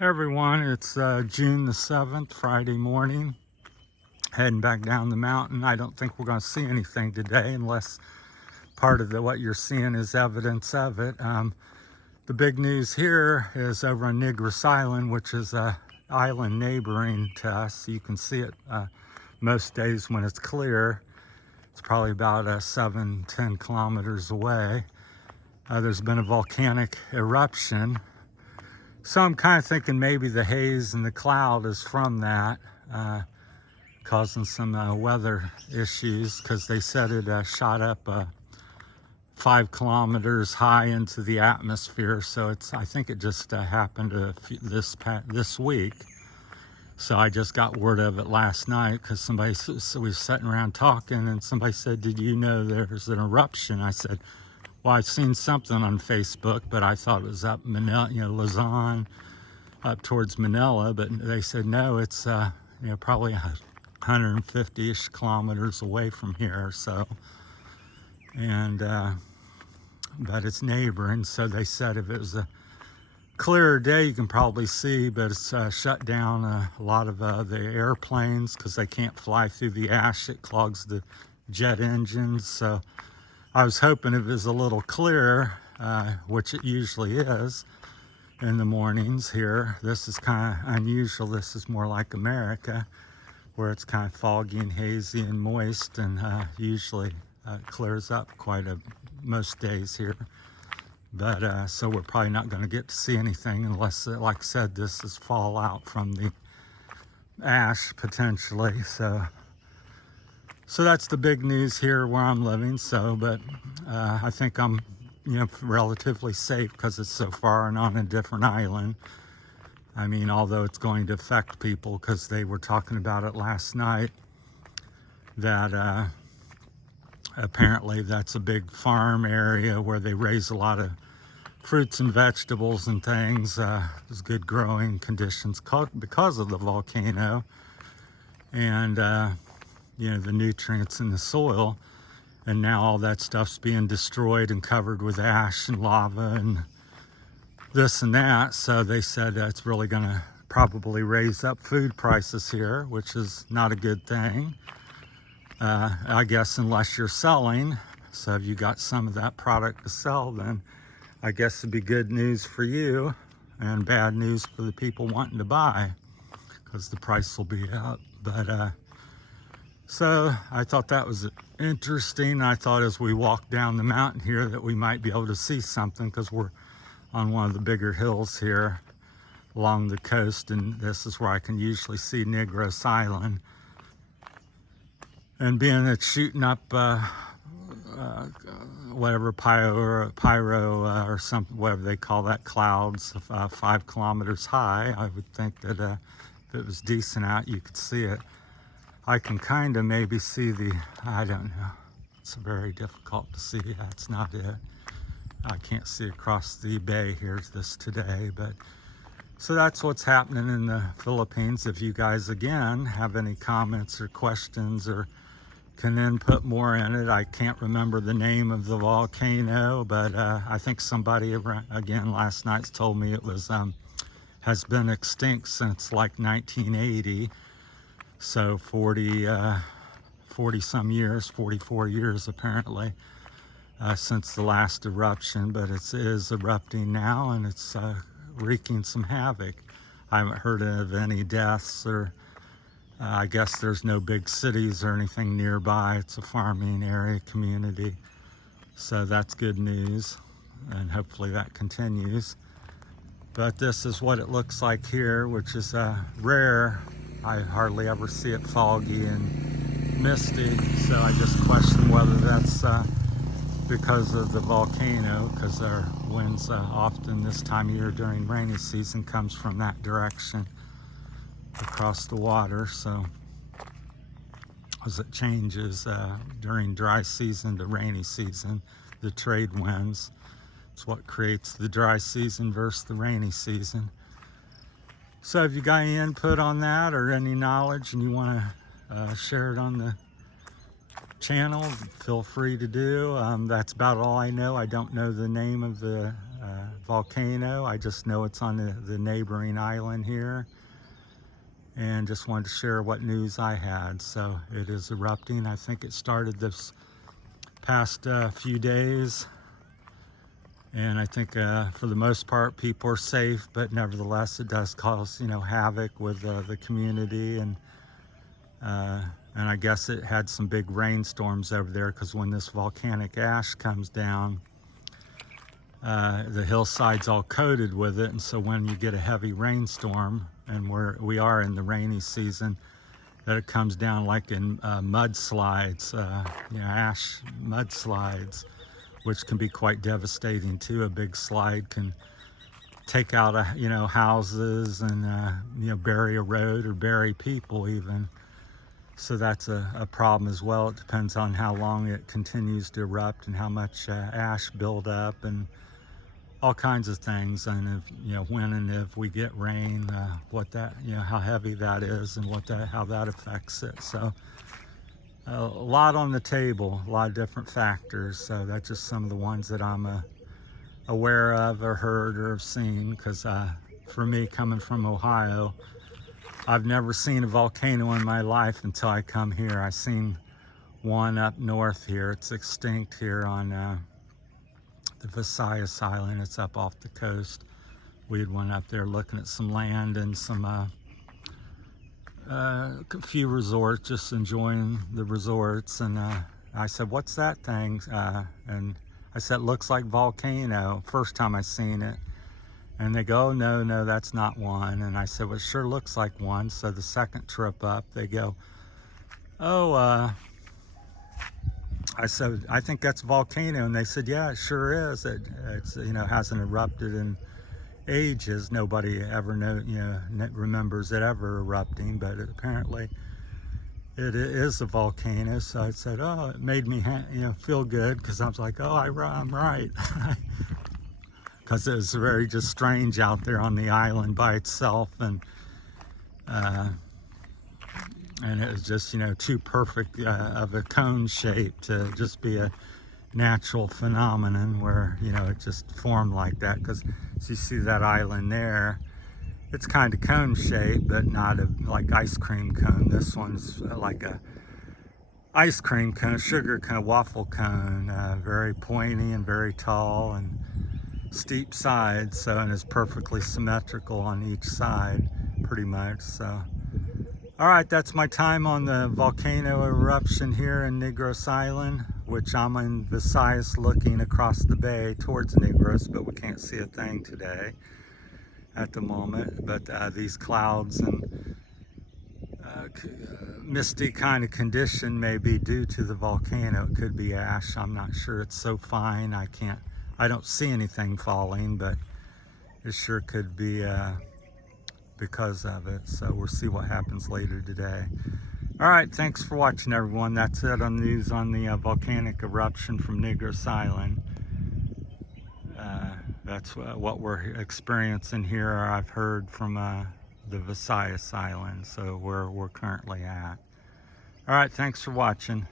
Everyone, it's June the 7th, Friday morning, heading back down the mountain. I don't think we're going to see anything today unless part of what you're seeing is evidence of it. The big news here is over on Negros Island, which is an island neighboring to us. You can see it most days when it's clear. It's probably about 7-10 kilometers away. There's been a volcanic eruption. So I'm kind of thinking maybe the haze and the cloud is from that, causing some weather issues, because they said it shot up 5 kilometers high into the atmosphere. So I think it just happened this week. So I just got word of it last night because we was sitting around talking, and somebody said, "Did you know there's an eruption?" I said, "Well, I've seen something on Facebook, but I thought it was up Manila, Luzon, up towards Manila." But they said, no, it's, probably 150-ish kilometers away from here. So, and, but it's neighboring. So they said if it was a clearer day, you can probably see, but it's shut down a lot of the airplanes because they can't fly through the ash. It clogs the jet engines. So I was hoping if it was a little clearer, which it usually is in the mornings here. This is kind of unusual. This is more like America, where it's kind of foggy and hazy and moist, and usually clears up most days here. But so we're probably not going to get to see anything unless, like I said, this is fallout from the ash potentially. So that's the big news here where I'm living. So, but I think I'm, relatively safe because it's so far and on a different island. I mean, although it's going to affect people, because they were talking about it last night, that apparently that's a big farm area where they raise a lot of fruits and vegetables and things. There's good growing conditions because of the volcano and the nutrients in the soil. And now all that stuff's being destroyed and covered with ash and lava and this and that. So they said that's really going to probably raise up food prices here, which is not a good thing. I guess unless you're selling. So if you got some of that product to sell, then I guess it'd be good news for you and bad news for the people wanting to buy, because the price will be up. But so I thought that was interesting. I thought as we walk down the mountain here that we might be able to see something, because we're on one of the bigger hills here along the coast, and this is where I can usually see Negros Island. And being it's shooting up whatever pyro or something, whatever they call that, clouds 5 kilometers high, I would think that if it was decent out, you could see it. I can kind of maybe see I don't know. It's very difficult to see. That's not it. I can't see across the bay here today, but so that's what's happening in the Philippines. If you guys, again, have any comments or questions or can input more in it. I can't remember the name of the volcano, but I think somebody, again, last night told me it was has been extinct since like 1980. So 40 some years, 44 years apparently, since the last eruption, but it is erupting now, and it's wreaking some havoc. I haven't heard of any deaths, or I guess there's no big cities or anything nearby. It's a farming area community. So that's good news, and hopefully that continues. But this is what it looks like here, which is rare. I hardly ever see it foggy and misty, so I just question whether that's because of the volcano, because our winds often this time of year during rainy season comes from that direction across the water. So as it changes during dry season to rainy season, the trade winds, it's what creates the dry season versus the rainy season. So if you got any input on that or any knowledge and you want to share it on the channel, feel free to do. That's about all I know. I don't know the name of the volcano. I just know it's on the neighboring island here, and just wanted to share what news I had. So it is erupting. I think it started this past few days, and I think for the most part people are safe, but nevertheless it does cause, you know, havoc with the community, and I guess it had some big rainstorms over there, because when this volcanic ash comes down, the hillside's all coated with it, and so when you get a heavy rainstorm, and we are in the rainy season, that it comes down like in mudslides, you know, ash mudslides, which can be quite devastating too. A big slide can take out, you know, houses, and you know, bury a road or bury people even. So that's a problem as well. It depends on how long it continues to erupt and how much ash build up, and all kinds of things. And if, you know, when and if we get rain, what that, you know, how heavy that is, and how that affects it. So a lot on the table, a lot of different factors. So that's just some of the ones that I'm aware of, or heard, or have seen. Because for me, coming from Ohio, I've never seen a volcano in my life until I come here. I've seen one up north here. It's extinct here on the Visayas Island. It's up off the coast. We had one up there looking at some land and some a few resorts, just enjoying the resorts. And I said, "What's that thing?" And I said, "It looks like volcano." First time I seen it. And they go, "No, no, that's not one." And I said, "Well, it sure looks like one." So the second trip up, they go, "Oh, I said, "I think that's volcano." And they said, "Yeah, it sure is. It's, you know, hasn't erupted in ages. Nobody ever remembers it ever erupting, but apparently it is a volcano." So I said, "Oh," it made me, you know, feel good, because I was like, "Oh, I'm right." Because it was very just strange out there on the island by itself, and it was just, you know, too perfect of a cone shape to just be a natural phenomenon, where, you know, it just formed like that. Because as you see that island there, it's kind of cone shaped, but not like ice cream cone. This one's like a ice cream cone, sugar cone, waffle cone, very pointy and very tall, and steep sides. So, and it's perfectly symmetrical on each side, pretty much. So, all right, that's my time on the volcano eruption here in Negros Island, which I'm in Visayas, looking across the bay towards Negros, but we can't see a thing today at the moment. But these clouds and misty kind of condition may be due to the volcano. It could be ash. I'm not sure. It's so fine, I don't see anything falling, but it sure could be because of it. So we'll see what happens later today. All right, thanks for watching, everyone. That's it on news on the volcanic eruption from Negros Island. That's what we're experiencing here. I've heard from the Visayas Island, so where we're currently at. All right, thanks for watching.